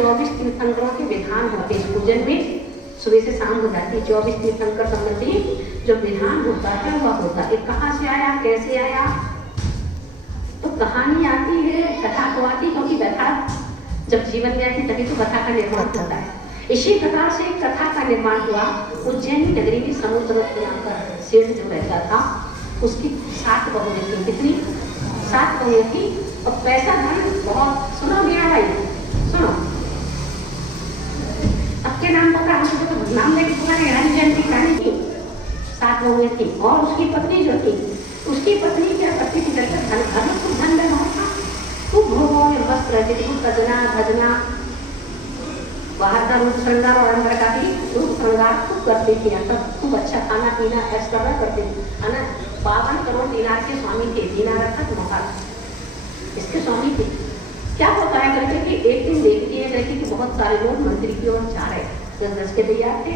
24 तीर्थंकरों के विधान होते हैं पूजन में, सुबह से शाम हो जाती है। 24 तीर्थंकर संबंधी जो विधान होता है वह होता है। कहाँ से आया, कैसे आया, तो कहानी आती है, कथा तो आती, क्योंकि कथा जब जीवन में आती तभी तो कथा का निर्माण होता है। इसी प्रकार से कथा का निर्माण हुआ। उज्जैन नगरी में समुद्र सेठ जो रहता था उसकी 7 बहुएं थी। कितनी? 7 बहुएं थी। और पैसा धन बहुत। सुनो मेरा भाई, सुनो, अब के नाम पता हमको तो नाम लेके तुम्हारे रानी जयंती रानी थी, 7 बहुएं थी। और उसकी पत्नी जो थी, उसकी पत्नी क्या करती थी, घर में खूब धन धन था, खूब भोगों में मस्त रहती थी, खूब सजना भजना, बाहर का रूप श्रृंगार और अंदर का भी रूप श्रृंगार खूब करती थी। खूब अच्छा खाना पीना ऐसा करते थे, है ना। 52 करोड़ दिनार के स्वामी थे। दिनार अर्थात मोहर, इसके स्वामी थे। क्या होता है करके कि एक दिन देखती है करके कि बहुत सारे लोग मंदिर की ओर जा रहे, 10-10 के तैयार थे,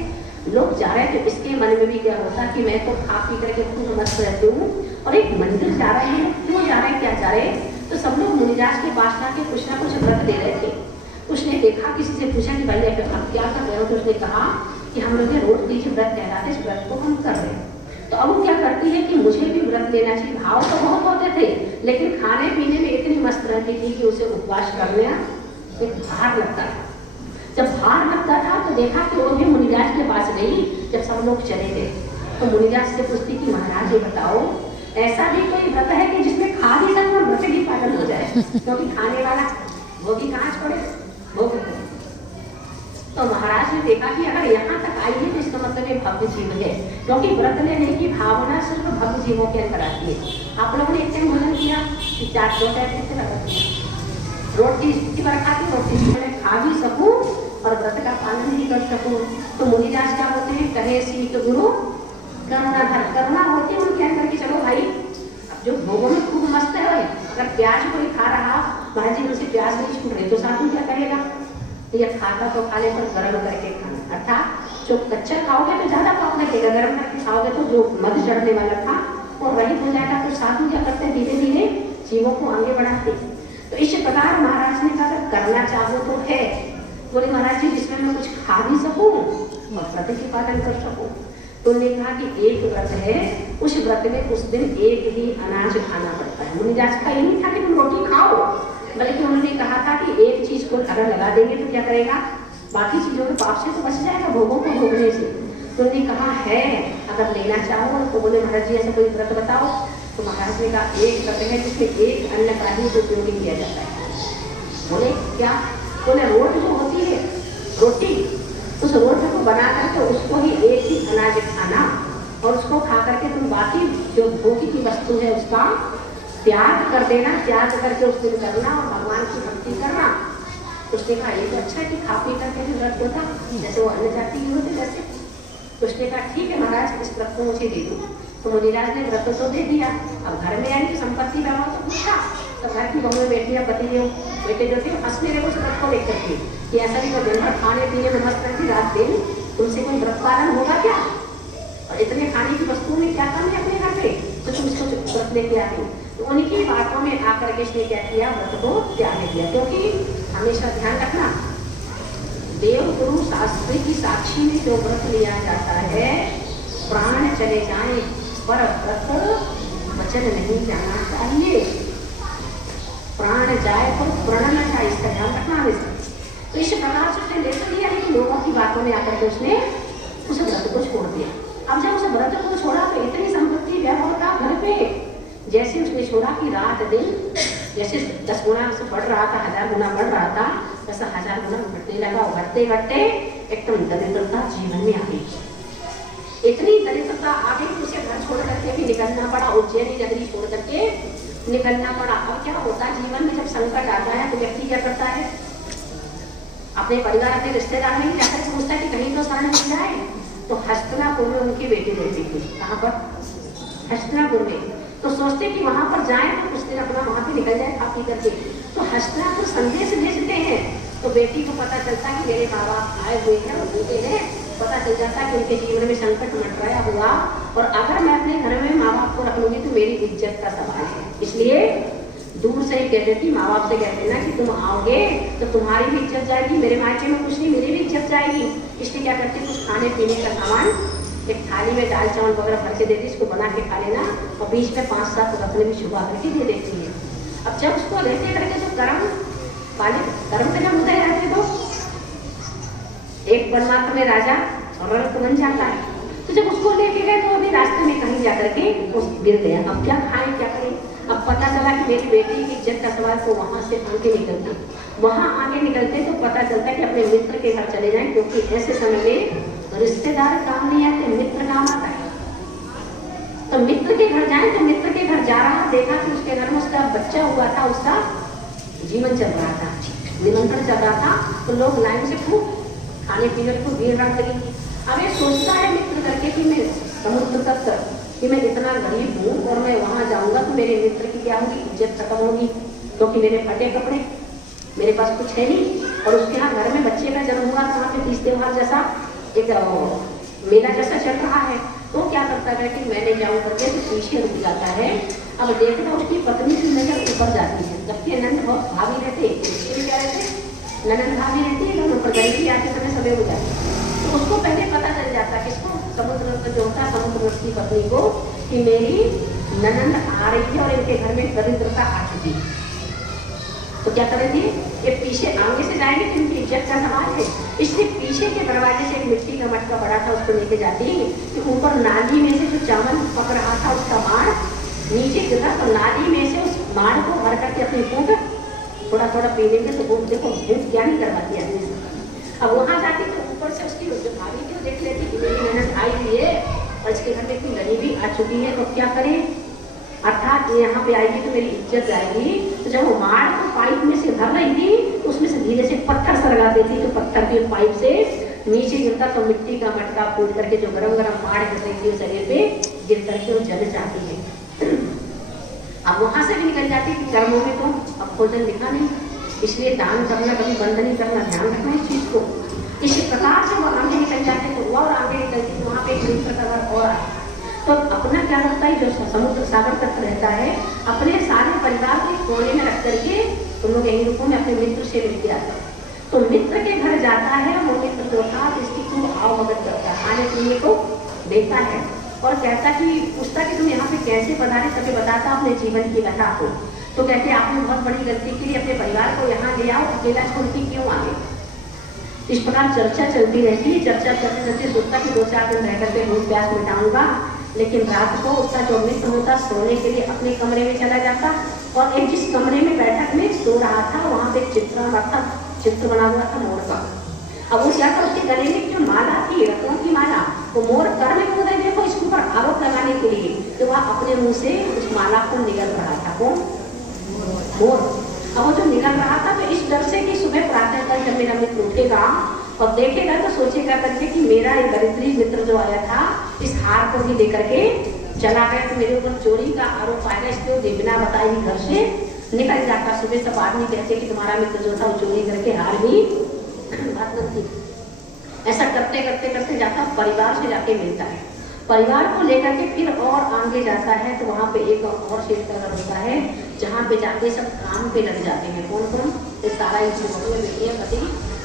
लोग जा रहे थे। तो इसके मन में भी क्या होता कि मैं तो खा पी करके खूब मस्त रहती हूँ और एक मंदिर जा रहे हैं, क्यों जा रहे हैं, क्या जा रहे हैं। तो सब लोग मुनिराज के पास जाके कुछ ना कुछ व्रत दे रहे थे। उसने देखा, किसी से पूछा कि भाई आप क्या कर रहे हो, तो उसने कहा कि हम लोग रोज तीज व्रत कहलाते, इस व्रत को हम कर रहे हैं। तो अब वो क्या करती है कि मुझे भी व्रत लेना चाहिए। भाव तो बहुत होते थे, लेकिन खाने पीने में इतनी मस्त रहती थी कि उसे उपवास करने एक भार लगता था। जब भार लगता था तो देखा कि वो भी मुनिराज के पास गई। जब सब लोग चले गए तो मुनिराज से पूछती कि महाराज ये बताओ, ऐसा भी कोई व्रत है कि जिसमें खा भी सकते और व्रत भी पालन हो जाए, क्योंकि खाने वाला वो भी कहाँ छोड़े, वो भी। तो महाराज ने देखा कि अगर यहाँ तक आई है तो इसका मतलब ये भव्य जीव है, क्योंकि व्रत लेने की भावना सिर्फ भव्य जीवों के अंदर आती है। आप लोगों ने एक टाइम भोजन किया कि 4 रोटी की बार खाती, रोटी मैं खा भी सकूं और व्रत का पालन भी कर सकूं। तो मुनिराज क्या होते हैं, कहे सीख गुरु करुणाधर, करुणा होती है उनके अंदर की। चलो भाई, अब जो भोगों में खूब मस्त है, अगर प्याज कोई खा रहा, महाराज जी उनसे प्याज नहीं छूट रहे, तो साथ में क्या करेगा, ये खाता तो खा ले पर गर्म करके खाना। अर्थात जो कच्चा खाओगे तो ज्यादा पाप लगेगा, गर्म करके खाओगे तो जो मध चढ़ने वाला था वो रहित हो जाएगा। तो साथ में क्या करते हैं, धीरे धीरे जीवों को आगे बढ़ाते। तो इस प्रकार महाराज ने कहा करना चाहो तो है। बोले महाराज जी जिसमें मैं कुछ खा भी सकूं और व्रत की पालन कर सकूं। तो उन्होंने कहा कि एक व्रत है, उस व्रत में उस दिन एक ही अनाज खाना पड़ता है। मुनिराज का ये नहीं था कि तुम रोटी खाओ, बल्कि उन्होंने कहा था कि एक चीज को अगर लगा देंगे तो क्या करेगा, बाकी चीजों के पाप से तो बच जाएगा, भोगों को भोगने से। तो उन्होंने कहा है अगर लेना चाहो तो। बोले महाराज जी ऐसा कोई व्रत बताओ। तो महाराज ने कहा एक व्रत है जिसमें एक अन्न का ही उपयोग किया जाता है। बोले क्या? बोले रोटी जो होती है, रोटी, उस रोटी को बना करके उसको ही एक ही अनाज खाना और उसको खा करके तुम बाकी जो भोग की वस्तु है उसका त्याग कर देना, त्याग करके उस दिन करना और भगवान की भक्ति करना। उसने कहा ये तो अच्छा है कि खा पी करके भी व्रत होता, जैसे वो अन्य जाति के होते जैसे। तो उसने कहा ठीक है महाराज इस व्रत को मुझे दे दो। तो मुनिराज ने व्रत तो दे दिया। अब घर में आई संपत्ति व्यवहार तो पूछा, तो घर की बहुएं बेटियां पति देव बेटे जो थे हंसने लगे उस व्रत को लेकर के कि ऐसा भी दिन भर खाने पीने में मस्त रहती, रात दिन तुमसे कोई व्रत पालन होगा क्या, और इतने खाने की वस्तुओं में क्या काम है अपने घर पे, तो तुम इसको व्रत लेके आते। तो उनकी बातों में आकर के इसने क्या किया, व्रत को त्याग दिया। क्योंकि हमेशा ध्यान रखना, देव गुरु शास्त्र की साक्षी में जो व्रत लिया जाता है, प्राण चले जाए पर व्रत वचन नहीं जाना चाहिए। प्राण जाए तो प्रण न जाए, इसका ध्यान रखना हमेशा। तो इस प्रकार से उसने ले तो लिया, लेकिन लोगों की बातों में आकर के उसने उस व्रत को छोड़ दिया। अब जब उस व्रत को छोड़ा तो इतनी संपत्ति व्यय होता घर पे, जैसे उसने छोड़ा कि रात दिन जैसे 10 गुना से बढ़ रहा था, 1000 गुना बढ़ रहा था, वैसा 1000 गुना बढ़ने लगा। बढ़ते बढ़ते एकदम दरिद्रता जीवन में आ गई। इतनी दरिद्रता आ गई कि उसे घर छोड़ करके भी निकलना पड़ा, उज्जैनी नगरी छोड़ करके निकलना पड़ा। अब क्या होता है जीवन में, जब संकट आता है तो व्यक्ति क्या करता है, अपने परिवार अपने रिश्तेदार में ही जाकर पूछता है कि कहीं तो शरण मिल जाए। तो हस्तिनापुर में उनकी बेटी रहती थी। कहाँ पर? हस्तिनापुर में। तो सोचते कि वहां पर जाए तो कुछ दिन अपना वहां पे निकल जाए खा पी करके। तो हस्तिनापुर संदेश भेजते हैं, तो बेटी को पता चलता कि मेरे माँ बाप आए हुए हैं और बेटे हैं, पता चल जाता कि उनके जीवन में संकट मंडराया हुआ, और अगर मैं अपने घर में माँ बाप को रख लूंगी तो मेरी इज्जत का सवाल है। इसलिए दूर से ही कह देती, माँ बाप से कहते ना कि तुम आओगे तो तुम्हारी भी इज्जत जाएगी, मेरे मायके में कुछ नहीं मेरी भी इज्जत जाएगी। इसलिए क्या करती, कुछ खाने पीने का सामान एक थाली में दाल चावल वगैरह भर के देती, इसको बना के खा लेना, और बीच में 5-7 रत्न भी छुपा करके दे देती है। अब जब उसको लेते करके जो कर्म पे जब उदय रहते तो एक परमात्मा में राजा और रक्त बन जाता है। तो जब उसको लेके गए तो अभी रास्ते में कहीं जाकर के उस गिर गया। अब क्या खाए क्या करें, अब पता चला कि मेरी बेटी की इज्जत का सवाल, तो वहां से आगे निकलते, वहां आगे निकलते तो पता चलता कि अपने मित्र के घर चले जाएं, क्योंकि ऐसे समय में रिश्तेदार काम नहीं आते, मित्र काम आता है। तो मित्र के घर जाए, तो मित्र के घर जा रहा, देखा कि उसके घर में उसका बच्चा हुआ था, उसका जीवन चल रहा था, निमंत्रण चल रहा था, तो लोग लाइन से खूब खाने पीने को भीड़ रख लगी। अब ये सोचता है मित्र करके कि मैं समुद्र तक कि मैं इतना गरीब हूँ और मैं वहां जाऊंगा तो मेरे मित्र की क्या होगी, इज्जत खत्म होगी, क्योंकि मेरे फटे कपड़े, मेरे पास कुछ है नहीं। और उसके यहाँ घर में बच्चे का जन्म हुआ था, वहाँ पे तीज त्योहार जैसा एक मेला जैसा चल रहा है। तो क्या करता है कि मैं नहीं जाऊँ करके तो पीछे रुक जाता है। अब देखना उसकी पत्नी की नजर ऊपर जाती है, जबकि नंद बहुत भाभी रहते, क्या रहते, ननद भाभी रहती है, दोनों पर गरीबी आते समय सभी हो जाती है। तो उसको पहले पता चल जाता है, किसको, समुद्र जो होता है समुद्र की पत्नी को, कि मेरी ननद आ रही है और इनके घर में दरिद्रता आ चुकी है। तो क्या करेंगे, ये पीछे आगे से जाएंगे तो इनकी इज्जत का सवाल है। इसलिए पीछे के दरवाजे से एक मिट्टी का मटका पड़ा था, उसको लेके जाती कि ऊपर नाली में से जो चावल पक रहा था उसका माड़ नीचे गिरा, तो नाली में से उस माड़ को भर करके अपनी फूट थोड़ा थोड़ा पी लेंगे तो वो देखो भूख क्या नहीं करवाती आदमी से। अब वहां जाती तो ऊपर से उसकी जो भाभी थी देख लेती कि मेरी ननद आई हुई है और इसके घर में इतनी गरीबी आ चुकी है, तो क्या करें, अर्थात यहाँ पे आएगी तो मेरी इज्जत जाएगी। तो जब वो माड़ को पाइप में से भर रही थी, उसमें से धीरे से पत्थर सरगा देती, तो पत्थर के पाइप से नीचे गिरता, तो मिट्टी का मटका फूट करके जो गरम गरम माड़ गिर रही थी उस शरीर पे गिर करके वो जल जाती है। अब वहां से भी निकल जाती कि कर्मों में तो अब भोजन दिखा नहीं, इसलिए दान करना कभी बंद नहीं करना, ध्यान रखना इस चीज को। इसी प्रकार से वो आगे निकल जाते तो और आगे निकलती तो वहाँ पे एक मित्र का घर और आया। तो अपना क्या करता है, जो समुद्र सागर तक रहता है, अपने सारे परिवार के कोने में रख करके उन लोग यही रूपों में अपने मित्र से मिलते आता है। तो मित्र के घर जाता है, वो मित्र जो था इसकी खूब आवभगत करता है, खाने पीने को देता है और कहता कि पूछता कि तुम यहाँ पे कैसे पधारे, करके बताता अपने जीवन की कथा को। तो कहते आपने बहुत बड़ी गलती की, अपने परिवार को यहाँ ले आओ, अकेला छोड़ के क्यों आ गए। इस प्रकार चर्चा चलती रहती है। चर्चा करते करते सोचता कि 2-4 दिन रह करके भूख प्यास मिटाऊंगा, लेकिन रात को उसका जो मित्र होता सोने के लिए अपने कमरे में चला जाता और एक जिस कमरे में बैठक में सो रहा था वहाँ पे चित्र बना हुआ था मोर का। अब वो क्या था, उसके गले में जो माला थी रत्नों की माला, वो मोर कर में कूदा, देखो इसके ऊपर आरोप लगाने के लिए, तो वह अपने मुंह से उस माला को निगल रहा था। कौन, मोर। अब वो जो निकल रहा था तो इस डर से कि सुबह प्रातः काल जब मेरा मित्र उठेगा और देखेगा तो सोचेगा करके कि मेरा एक दरिद्री मित्र जो आया था इस हार को भी लेकर के चला गया, तो मेरे ऊपर चोरी का आरोप आएगा, इसलिए वो बिना बताए ही घर से निकल जाता। सुबह सब आदमी कहते कि तुम्हारा मित्र जो था वो चोरी करके हार भी थी। ऐसा करते करते करते जाता परिवार से जाके मिलता है, परिवार को लेकर के फिर और आगे जाता है तो वहाँ पे एक और शेर का घर होता है जहाँ पे जाके सब काम पे लग जाते हैं। कौन कौन, सारा बेटियां पति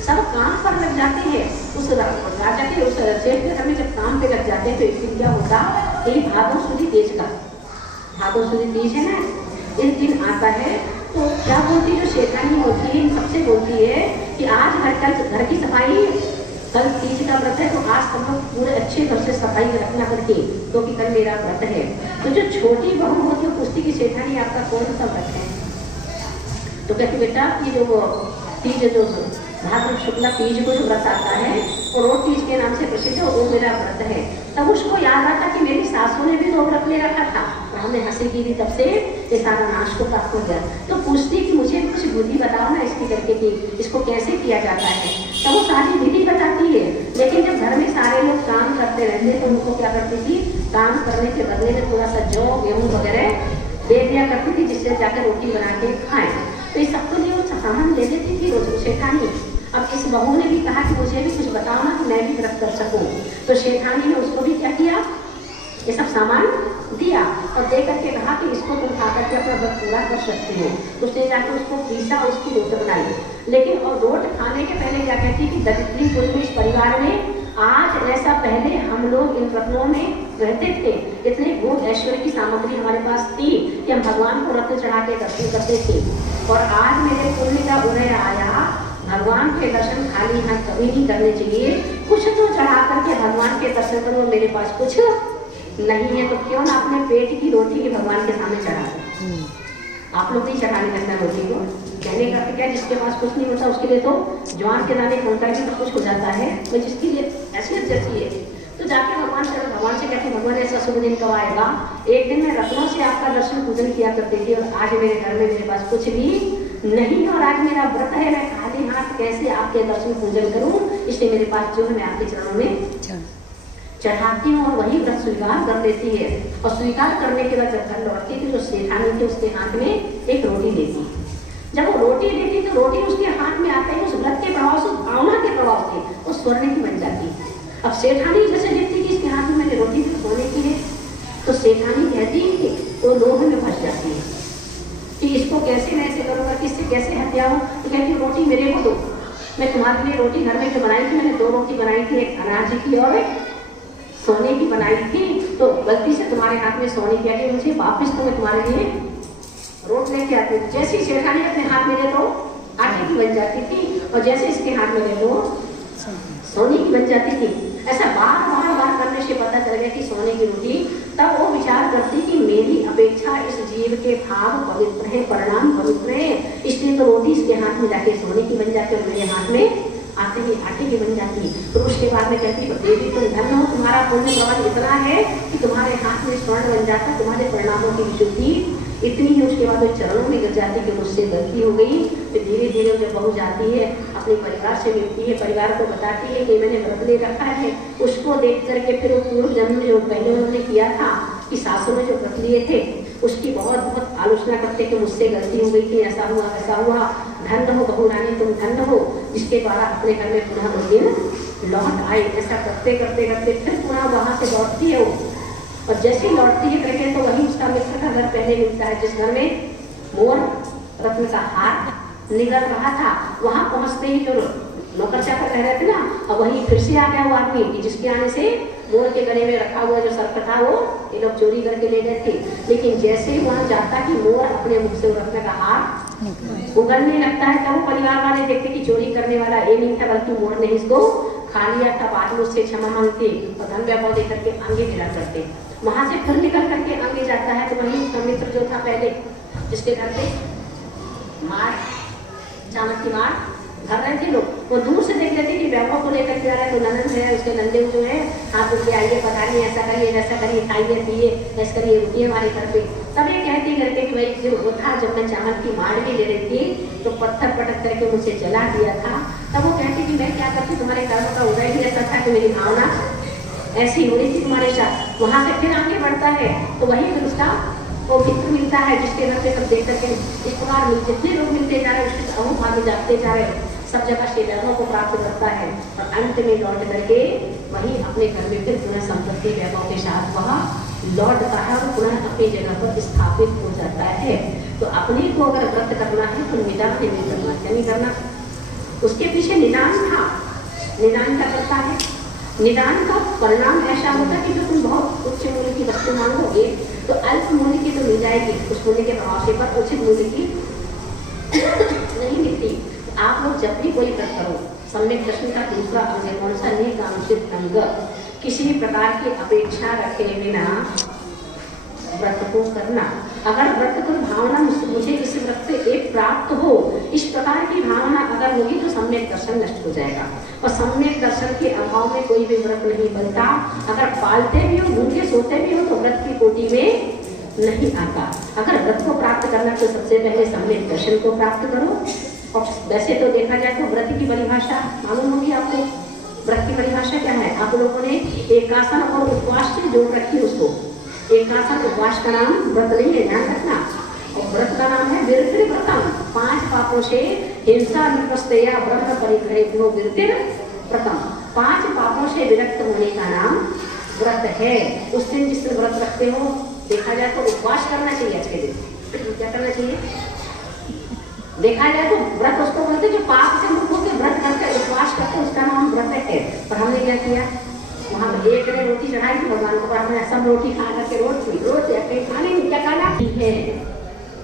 सब काम पर लग जाते हैं। उस राजा के उस शेर के घर में जब काम पे लग जाते हैं तो एक दिन क्या होता, यही भादो सुदी तीज का, भादो सुदी तीज है ना, इस दिन आता है तो क्या बोलती है, जो शेतानी होती है इन सबसे बोलती है कि आज घर की सफाई, कल तीज का व्रत है तो आज सब लोग पूरे अच्छे घर से सफाई रखना करके, क्योंकि कल मेरा व्रत है। तो जो छोटी बहू होती है पूछती की शेठानी आपका कौन सा व्रत है, तो कहती बेटा ये जो तीज जो भाद्र शुक्ला तीज को जो व्रत आता है और रोट तीज के नाम से प्रसिद्ध है वो मेरा व्रत है। तब उसको याद आता कि मेरी सासू ने भी तो व्रत ले रखा था, हमने हंसी की थी, तब से ये सारा नाश को प्राप्त हो गया। तो पूछती कि मुझे कुछ बुद्धि बताओ ना इसकी करके कि इसको कैसे किया जाता है। तब वो सारी विधि बताती है, लेकिन जब घर में सारे लोग काम करते रहते तो उनको क्या करती थी, काम करने के बदले में थोड़ा सा जौ गेहूँ वगैरह दे दिया करती थी जिससे जाकर रोटी बना के खाएं। तो ये सबके लिए वो सामान दे देती थी रोज शेठानी। अब इस बहू ने भी कहा कि मुझे भी कुछ बताओ ना कि मैं भी व्रत कर सकूं। तो शेठानी ने उसको भी क्या किया, ये सब सामान दिया और दे करके कहा कि इसको तुम खा करके अपना व्रत पूरा कर सकते हो। उसने जाकर उसको पीसा, उसकी रोट बनाई। लेकिन और रोट खाने के पहले क्या कहती कि दरिद्रीपुर में इस परिवार में आज ऐसा पहले हम लोग इन रत्नों में रहते थे, इतने भोग ऐश्वर्य की सामग्री हमारे पास थी कि हम भगवान को रत्न चढ़ा के दर्शन करते थे। और आज मेरे पुण्य का उदय आया, भगवान के दर्शन खाली हाथ कभी नहीं करने चाहिए, कुछ तो चढ़ा करके भगवान के दर्शन करो। मेरे पास कुछ नहीं है तो क्यों ना अपने पेट की रोटी के भगवान के सामने चढ़ा दो। आप लोग नहीं चढ़ाने लगता रोटी को, कहने का क्या, जिसके पास कुछ नहीं होता उसके लिए तो ज्वार के दाने खोलता है तो कुछ हो जाता है, तो जिसके लिए हैसियत जैसी है तो जाके भगवान से कहते भगवान ऐसा शुभ दिन कब आएगा। एक दिन मैं रत्नों से आपका दर्शन पूजन किया करती थी और आज मेरे घर में मेरे पास कुछ भी नहीं और आज मेरा व्रत है, मैं खाली हाथ कैसे आपके दर्शन पूजन करूं, इसलिए मेरे पास जो है मैं आपके चरणों में चढ़ाती हूँ और वही व्रत स्वीकार कर देती है। और स्वीकार करने के बाद जब घर लौटती थी जो सेठानी थी उसके हाथ में एक रोटी देती। जब वो रोटी देती तो रोटी उसके हाथ में आते ही उस व्रत के प्रभाव से, भावना के प्रभाव से वो स्वर्ण की बन जाती। अब सेठानी जैसे देखती कि इसके हाथ में मैंने रोटी भी सोने की है तो सेठानी कहती कि वो लोभ में फंस जाती है कि इसको कैसे मैं ऐसे करूँगा, किससे कैसे हत्याऊँ। तो कहती रोटी मेरे को दो, मैं तुम्हारे लिए रोटी घर में जो बनाई थी मैंने 2 रोटी बनाई थी, एक अनाज की और एक सोने की बनाई थी, तो गलती से तुम्हारे हाथ में सोने की आई, मुझे वापस तो मैं तुम्हारे लिए रोट लेके आती हूँ। जैसे सेठानी अपने हाथ में ले तो आटे की बन जाती थी और जैसे इसके हाथ में ले तो सोने की बन जाती थी। ऐसा बार करने से पता चल गया कि सोने की रोटी। तब वो विचार करती कि मेरी अपेक्षा इस जीव के भाव पवित्र है, परिणाम पवित्र है, इसलिए तो रोटी इसके हाथ में जाके सोने की बन जाती है और मेरे हाथ में आते ही आटे की बन जाती। तो उसके बाद में कहती देवी तुम धन्य हो, तुम्हारा पुण्य प्रबल इतना है कि तुम्हारे हाथ में स्वर्ण बन जाता, तुम्हारे परिणामों की विशुद्धि इतनी ही। उसके बाद वो चरणों में गिर जाती कि मुझसे गलती हो गई। तो धीरे धीरे जब बहू जाती है अपने परिवार से मिलती है, परिवार को बताती है कि मैंने व्रत ले रखा है। उसको देख करके फिर वो पूर्व जन्म जो पहले उन्होंने किया था कि सासू ने जो व्रत लिए थे उसकी बहुत आलोचना करते कि मुझसे गलती हो गई थी, ऐसा हुआ वैसा हुआ। धन्य हो बहू रानी तुम धन्य हो जिसके द्वारा अपने घर में पुनः वो दिन लौट आए। ऐसा करते करते करते फिर पुनः वहाँ से लौटती है वो, और जैसे ही लौटती है करके तो वही उसका मित्र का घर पहले मिलता है जिस घर में मोर रत्न का हार निकल रहा था। वहाँ पहुँचते ही जो नौकर चाकर रह रहे थे ना, अब वही फिर से आ गया वो आदमी कि जिसके आने से मोर के गले में रखा हुआ जो सर्प था वो ये लोग चोरी करके ले गए थे। लेकिन जैसे ही वहाँ जाता कि मोर अपने मुख से रत्न का हार उगलने लगता है तब वो परिवार वाले देखते कि चोरी करने वाला ये नहीं था बल्कि मोर ने इसको खा लिया था। बाद में उससे क्षमा मांगते और धन वैभव दे करके आगे गिरा करते। वहां से फिर निकल करके आगे जाता है तो वही उसका मित्र जो था पहले जिसके घर पे मार चाणक्य मार घर रहे थे लोग, वो दूर से देख लेते कि वैभव को लेकर के आ रहा है। तो ननद है उसके नंदे जो है हाथ उठ के आइए पधारिए, ऐसा करिए वैसा करिए, खाइए पिए ऐसा करिए, रुकिए हमारे घर पे। तब ये कहती करके कि भाई जो वो था जब मैं चावल की मार भी ले रही थी तो पत्थर पटक करके मुझे जला दिया था। तब वो कहती कि मैं क्या करती, तुम्हारे कर्म का उदय ही ऐसा था कि मेरी भावना ऐसी हो रही थी तुम्हारे साथ। वहां से फिर आगे बढ़ता है तो वही फिर उसका वो मित्र मिलता है जिसके घर पे सब देख करके इस प्रकार जितने लोग मिलते जा रहे हैं उसके अहू भागे जाते जा रहे, सब जगह से वैभव को प्राप्त करता है और अंत में लौट करके वही अपने घर में फिर पुनः संपत्ति वैभव के साथ वह लौटता है और पुनः अपनी जगह पर स्थापित हो जाता है। तो अपने को अगर व्रत करना है तो निदान नहीं करना, क्या नहीं करना, उसके पीछे निदान था। निदान क्या करता है, निदान का परिणाम ऐसा होता है कि जो तुम बहुत उच्च मूल्य की वस्तु मांगोगे तो अल्प मूल्य की तो मिल जाएगी, उस मूल्य के प्रभाव से, पर उचित मूल्य की नहीं मिलती। आप लोग जब भी कोई व्रत करो, सम्यक दर्शन का दूसरा अंग है कौन सा, निकांक्षित अंग, किसी भी प्रकार की अपेक्षा रखे बिना व्रत को करना। अगर व्रत को भावना मुझे इस व्रत से एक प्राप्त हो, इस प्रकार की भावना अगर होगी तो सम्यक दर्शन नष्ट हो जाएगा और सम्यक दर्शन के अभाव में कोई भी व्रत नहीं बनता। अगर पालते भी हो, भूखे सोते भी हो तो व्रत की कोटि में नहीं आता। अगर व्रत को प्राप्त करना तो सबसे पहले सम्यक दर्शन को प्राप्त करो। और वैसे तो देखा जाए तो व्रत की परिभाषा मालूम होगी आपको। व्रत की परिभाषा क्या है, आप लोगों ने एकासन और उपवास से जोड़ रखी उसको। एकासन उपवास का नाम व्रत नहीं है, ध्यान रखना। और व्रत का नाम है विरतिर व्रतम, 5 पापों से हिंसा निपस्तया ब्रह्म परिग्रह विरतिर व्रतम। 5 पापों से विरक्त होने का नाम व्रत है, उस दिन जिस दिन व्रत रखते हो, देखा जाए तो उपवास करना चाहिए। आज के दिन क्या करना चाहिए? देखा जाए तो व्रत उसको बोलते जो पाप से मुक्त होकर व्रत करके उपवास करते, उसका नाम व्रत है। पर हमने क्या किया, वहाँ पर एक ने रोटी चढ़ाई थी भगवान को, हमने सब रोटी खा करके रोज खाने नहीं, क्या खाना है।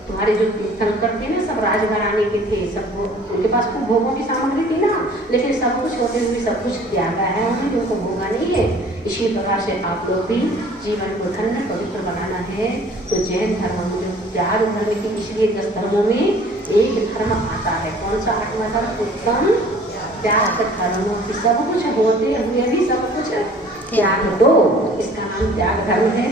तुम्हारे जो तीर्थंकर थे ना, सब राजघराने के थे, सब उनके पास खूब भोगों की सामग्री थी ना, लेकिन सब कुछ होते हुए सब कुछ त्यागा है उन्हें, जो उनको भोगा नहीं है। इसी प्रकार से आप लोग भी जीवन को धन्य पवित्र बनाना है तो जैन धर्म में त्याग धर्म की, इसलिए 10 धर्मों में एक धर्म आता है। कौन सा 8वां धर्म? उत्तम त्याग धर्म, की सब कुछ होते हुए भी सब कुछ त्याग दो, इसका नाम त्याग धर्म है।